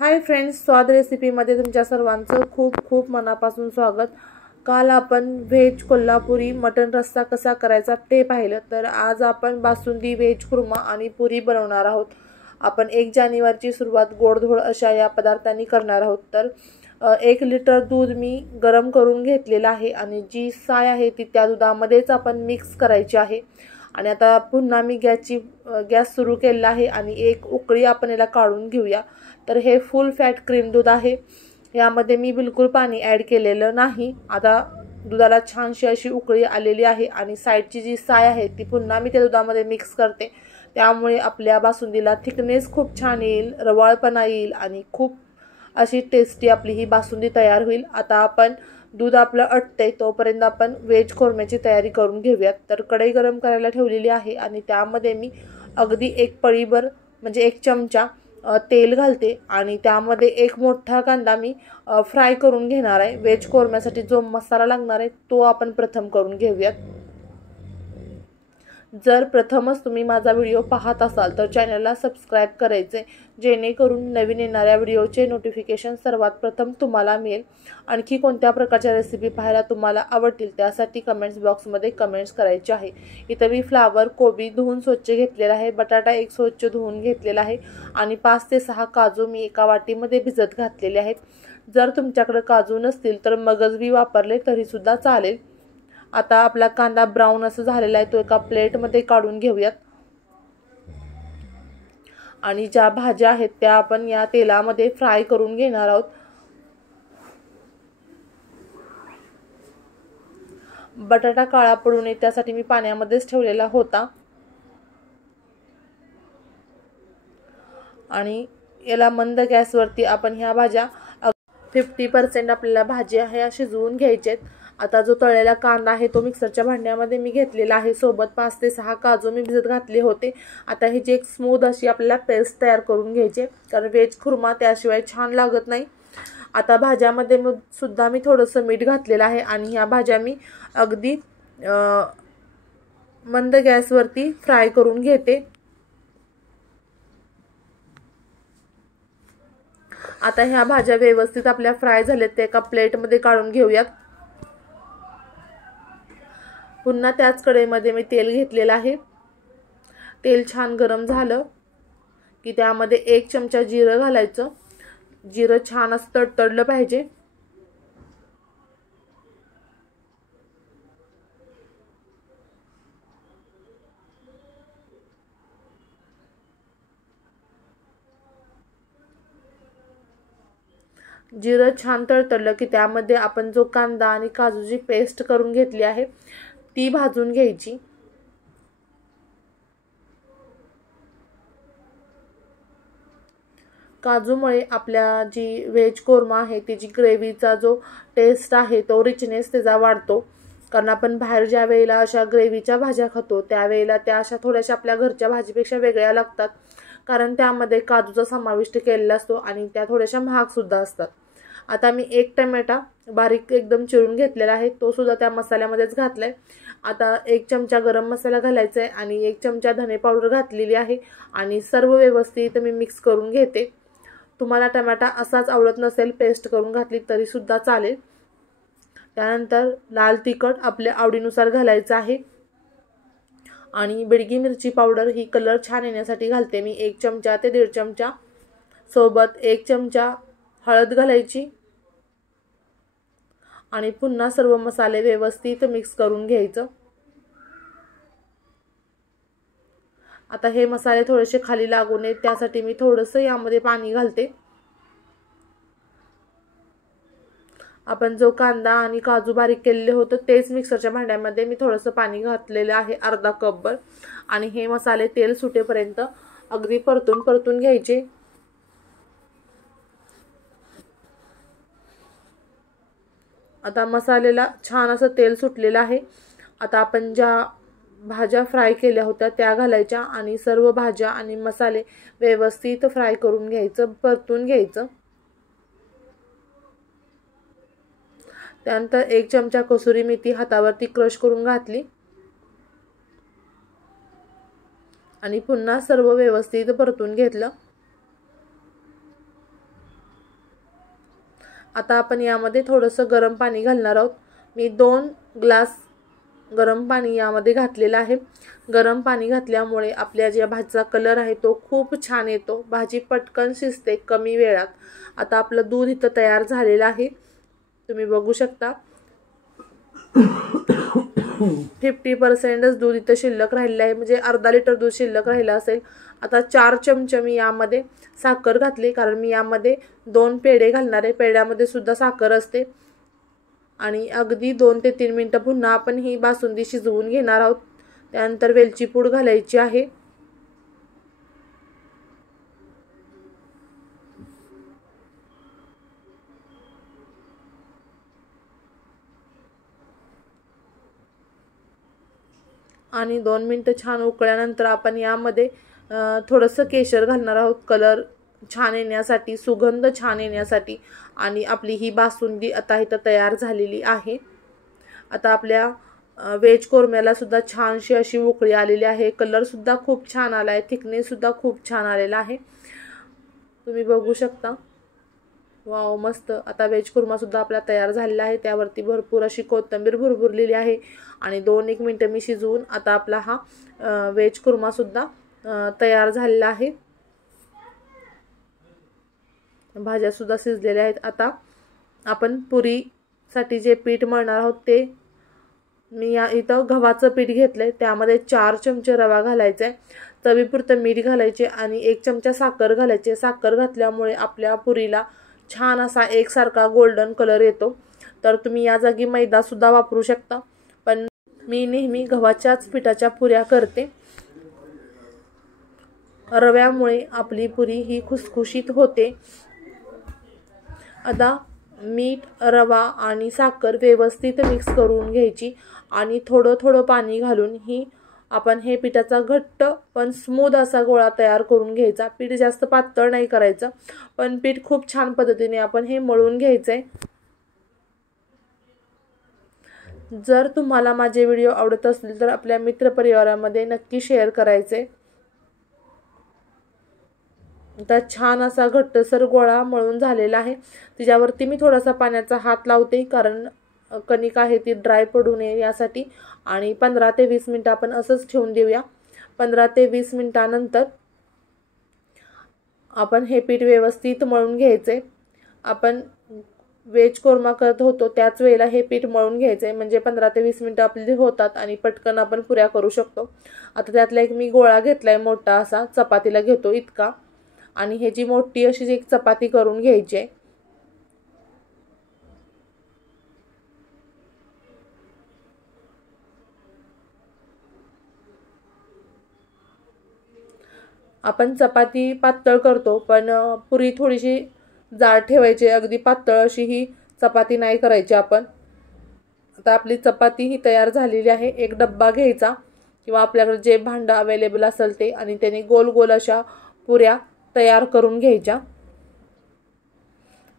Hi friends, स्वाद रेसिपीमध्ये तुमच्या सर्वांचं खूप खूप मनापासून स्वागत। काल आपण व्हेज कोल्हापुरी मटन रस्सा कसा करायचा ते पाहिलं, तर आज आपण बासुंदी, व्हेज कुर्मा आणि पुरी बनवणार आहोत। आपण 1 जानेवारीची सुरुवात गोडधोड अशा या पदार्थांनी करणार आहोत। तर 1 लिटर दूध मी गरम करून घेतलेलं आहे आणि जी साय आहे ती त्या दुधामध्येच आपण मिक्स करायची आहे। आणि आता पुन्हा मी गॅस सुरू केलेला आहे आणि एक उकळी आपण याला काढून घेऊया। तर हे फुल फॅट क्रीम दूध आहे, यामध्ये मी बिलकुल पाणी ॲड केलेलं नाही। आता दुधाला छानशी अशी उकळी आलेली आहे आणि साईडची जी साय आहे ती पुन्हा मी त्या दुधामध्ये मिक्स करते, त्यामुळे आपल्या बासुंदीला थिकनेस खूप छान येईल, रवाळपणा येईल आणि खूप अशी टेस्टी आपली ही बासुंदी तयार होईल। आता आपण दूध आपलं अटते तोपर्यंत आपण व्हेज कोरम्याची तयारी करून घेऊयात। तर कढई गरम करायला ठेवलेली आहे आणि त्यामध्ये मी अगदी 1 पळीभर म्हणजे 1 चमचा तेल घालते आणि त्यामध्ये 1 मोठा कांदा मी फ्राय करून घेणार आहे। व्हेज कोरम्यासाठी जो मसाला लागणार आहे तो आपण प्रथम करून घेऊयात। जर प्रथमच तुम्ही माझा व्हिडिओ पाहत असाल तर चॅनलला सबस्क्राइब करायचे, जेणेकरून नवीन येणाऱ्या व्हिडिओचे नोटिफिकेशन सर्वात प्रथम तुम्हाला मिळेल। आणखी कोणत्या प्रकारच्या रेसिपी पाहायला तुम्हाला आवडतील त्यासाठी कमेंट्स बॉक्समध्ये कमेंट्स करायचे आहे। इथे मी फ्लावर, कोबी धुवून स्वच्छ घेतलेला आहे, बटाटा 1 स्वच्छ धुवून घेतलेला आहे आणि 5 ते 6 काजू मी एका वाटीमध्ये भिजत घातलेले आहेत। जर तुमच्याकडे काजू नसतील तर मगज बी वापरले तरी सुद्धा चालेल। आता आपला कांदा ब्राउन असं झालेला आहे, तो एका प्लेटमध्ये काढून घेऊयात आणि ज्या भाज्या आहेत त्या आपण या तेलामध्ये फ्राय करून घेणार आहोत। बटाटा काळा पडू नये त्यासाठी मी पाण्यामध्येच ठेवलेला होता आणि याला मंद गॅसवरती आपण ह्या भाज्या 50% आपल्याला भाजी आहे शिजवून घ्यायचे। आता जो तळलेला कांदा आहे तो मिक्सरच्या भांड्यामध्ये मी घेतलेला आहे, सोबत 5 ते 6 काजू मी भिजत घातले होते। आता ही जी एक स्मूथ अशी आपल्याला पेस्ट तयार करून घ्यायची, कारण व्हेज कुर्मा त्याशिवाय छान लागत नाही। आता भाज्यामध्ये सुद्धा मी थोडंसं मीठ घातलेलं आहे आणि ह्या भाज्या मी अगदी मंद गॅसवरती फ्राय करून घेते। आता ह्या भाज्या व्यवस्थित आपल्या फ्राय झाल्यात, ते एका प्लेटमध्ये काढून घेऊयात। पुन्हा त्याच कढईमध्ये मी तेल घेतलेलं आहे। तेल छान गरम झालं की त्यामध्ये 1 चमचा जिरं घालायचं। जिरं छान असं तडतडलं पाहिजे। जिरं छान तडतडलं की त्यामध्ये आपण जो कांदा आणि काजूची पेस्ट करून घेतली आहे ती भाजून घ्यायची। काजूमुळे आपल्या जी व्हेज कोरमा आहे त्याची ग्रेव्हीचा जो टेस्ट आहे तो रिचनेस त्याचा वाढतो, कारण आपण बाहेर ज्या वेळेला अशा ग्रेव्हीच्या भाज्या खातो त्यावेळेला त्या अशा थोड्याशा आपल्या घरच्या भाजीपेक्षा वेगळ्या लागतात, कारण त्यामध्ये काजूचा समाविष्ट केलेला असतो आणि त्या थोड्याशा महाग सुद्धा असतात। आता मी 1 टमाटा बारीक एकदम चिरून घेतलेला आहे, तो सुद्धा त्या मसाल्यामध्येच घातलाय। आता 1 चमचा गरम मसाला घालायचा आहे आणि 1 चमचा धने पावडर घातलेली आहे आणि सर्व व्यवस्थित मी मिक्स करून घेते। तुम्हाला टमाटा असाच आवडत नसेल, पेस्ट करून घातली तरी सुद्धा चालेल। त्यानंतर लाल तिखट आपल्या आवडीनुसार घालायचं आहे आणि बेडगी मिरची पावडर ही कलर छान येण्यासाठी घालते मी 1 चमचा ते 1.5 चमचा, सोबत 1 चमचा हळद घालायची आणि पुन्हा सर्व मसाले व्यवस्थित मिक्स करून घ्यायचं। आता हे मसाले थोडेसे खाली लागू नयेत त्यासाठी मी थोडंसं यामध्ये पाणी घालते। आपण जो कांदा आणि काजू बारीक केलेले होते तेच मिक्सरच्या भांड्यामध्ये मी थोडंसं पाणी घातलेलं आहे, अर्धा कपभर, आणि हे मसाले तेल सुटेपर्यंत अगदी परतून घ्यायचे। आता मसाल्याला छान असं तेल सुटलेलं आहे। आता आपण ज्या भाज्या फ्राय केल्या होत्या त्या घालायच्या आणि सर्व भाज्या आणि मसाले व्यवस्थित फ्राय करून घ्यायचं, परतून घ्यायचं। त्यानंतर 1 चमचा कसुरी मेथी हातावरती क्रश करून घातली आणि पुन्हा सर्व व्यवस्थित परतून घेतलं। आता आपण यामध्ये थोडंसं गरम पाणी घालणार आहोत। मी 2 ग्लास गरम पाणी यामध्ये घातलेलं आहे। गरम पाणी घातल्यामुळे आपल्या ज्या भाजीचा कलर आहे तो खूप छान येतो, भाजी पटकन शिजते कमी वेळात। आता आपलं दूध इथं तयार झालेलं आहे, तुम्ही बघू शकता। 50% दूध इथं शिल्लक राहिलेलं आहे, म्हणजे अर्धा लिटर दूध शिल्लक राहिलं असेल। आता 4 चमचे मी यामध्ये साखर घातली, कारण मी यामध्ये 2 पेढे घालणार आहे। पेढ्यामध्ये सुद्धा साखर असते। आणि अगदी 2 ते 3 मिनिटं पुन्हा आपण ही बासुंदी शिजवून घेणार आहोत। त्यानंतर वेलची पूड घालायची आहे। आणि 2 मिनिटं छान उकळल्यानंतर आपण यामध्ये थोडंसं केशर घालणार आहोत, कलर छान येण्यासाठी, सुगंध छान येण्यासाठी। आणि आपली ही बासुंदी आता इथं तयार झालेली आहे। आता आपल्या वेज कोरम्याला सुद्धा छानशी अशी उकळी आलेली आहे, कलर सुद्धा खूप छान आला आहे, थिकनेस सुद्धा खूप छान आलेला आहे, तुम्ही बघू शकता। वाव, मस्त। आता वेज कुर्मा सुद्धा आपला तयार झालेला आहे। त्यावरती भरपूर अशी कोथिंबीर भुरभुरलेली आहे। आणि 2-1 मिनिटं मी शिजवून आता आपला हा वेज कुर्मा सुद्धा तयार झालेला आहे। भाज्या सुद्धा शिजलेल्या आहेत। आता आपण पुरीसाठी जे पीठ मळणार आहोत ते मी इथं गव्हाचं पीठ घेतलंय, त्यामध्ये 4 चमचे रवा घालायचा आहे, चवीपुरतं मीठ घालायचे आणि 1 चमचा साखर घालायची। साखर घातल्यामुळे आपल्या पुरीला छान असा एकसारखा गोल्डन कलर येतो। तर तुम्ही या जागी मैदा सुद्धा वापरू शकता, पण मी नेहमी गव्हाच्याच पिठाच्या पुऱ्या करते। रव्यामुळे आपली पुरी ही खुसखुशीत होते। आता मीठ, रवा आणि साखर व्यवस्थित मिक्स करून घ्यायची आणि थोडं थोडं पाणी घालून ही आपण हे पिठाचा घट्ट पण स्मूथ असा गोळा तयार करून घ्यायचा। पीठ जास्त पातळ नाही करायचं, पण पीठ खूप छान पद्धतीने आपण हे मळून घ्यायचंय। जर तुम्हाला माझे व्हिडिओ आवडत असतील तर आपल्या मित्रपरिवारामध्ये नक्की शेअर करायचे। आता छान असा घट्टसर गोळा मळून झालेला आहे। त्याच्यावरती मी थोडासा पाण्याचा हात लावते, कारण कणिक आहे ती ड्राय पडू नये यासाठी। आणि 15 ते 20 मिनिटं आपण असंच ठेवून देऊया। 15 ते 20 मिनिटानंतर आपण हे पीठ व्यवस्थित मळून घ्यायचे। आपण वेज कोरमा करत होतो त्याच वेळेला हे पीठ मळून घ्यायचे, म्हणजे 15 ते 20 मिनिटं आपले होतात आणि पटकन आपण पुऱ्या करू शकतो। आता त्यातला एक मी गोळा घेतलाय मोठा असा, चपातीला घेतो इतका, आणि ह्याची मोठी अशी एक चपाती करून घ्यायची आहे। आपण चपाती पातळ करतो, पण पुरी थोडीशी जाड ठेवायची, अगदी पातळ अशी ही चपाती नाही करायची आपण। आता आपली चपाती ही तयार झालेली आहे। एक डब्बा घ्यायचा किंवा आपल्याकडे जे भांडं अवेलेबल असेल ते, आणि त्याने गोल गोल अशा पुऱ्या तयार करून घ्यायच्या।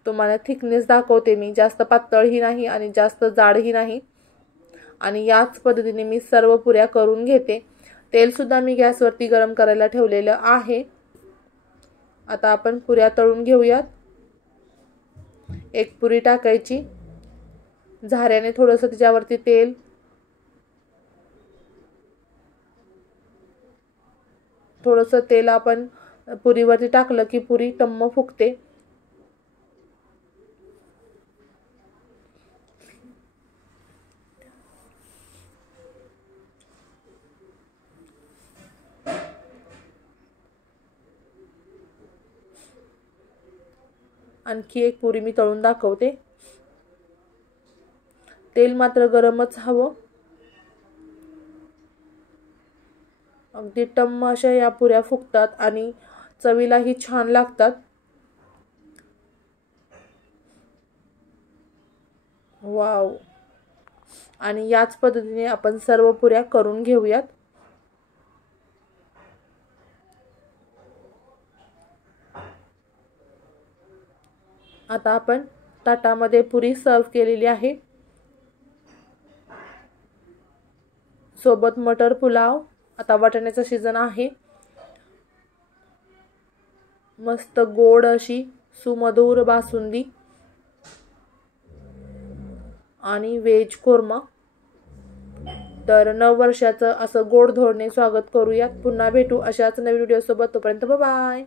तुम्हाला थिकनेस दाखवते मी, जास्त पातळही नाही आणि जास्त जाडही नाही। आणि याच पद्धतीने मी सर्व पुऱ्या करून घेते। तेल सुद्धा मी गॅसवरती गरम करायला ठेवलेलं आहे। आता आपण पुऱ्या तळून घेऊयात। एक पुरी टाकायची, झाऱ्याने थोडंसं त्याच्यावरती तेल, थोडंसं तेल आपण पुरीवरती टाकलं की पुरी टम्म फुगते। आणखी एक पुरी मी तळून दाखवते। तेल मात्र गरमच हवं। अगदी टम्म अशा या पुऱ्या फुगतात आणि चवीलाही छान लागतात। वाव, आणि याच पद्धतीने आपण सर्व पुऱ्या करून घेऊयात। आता आपण ताटामध्ये पुरी सर्व केलेली आहे, सोबत मटर पुलाव। आता वाटाण्याचा सीजन आहे, मस्त गोड अशी सुमधुर बासुंदी। आणि व्हेज कोरमा. तर नववर्षाचं असं गोड धोरणे स्वागत करूयात. पुन्हा भेटू अशाच नवीन व्हिडिओ सोबत. तोपर्यंत बाय.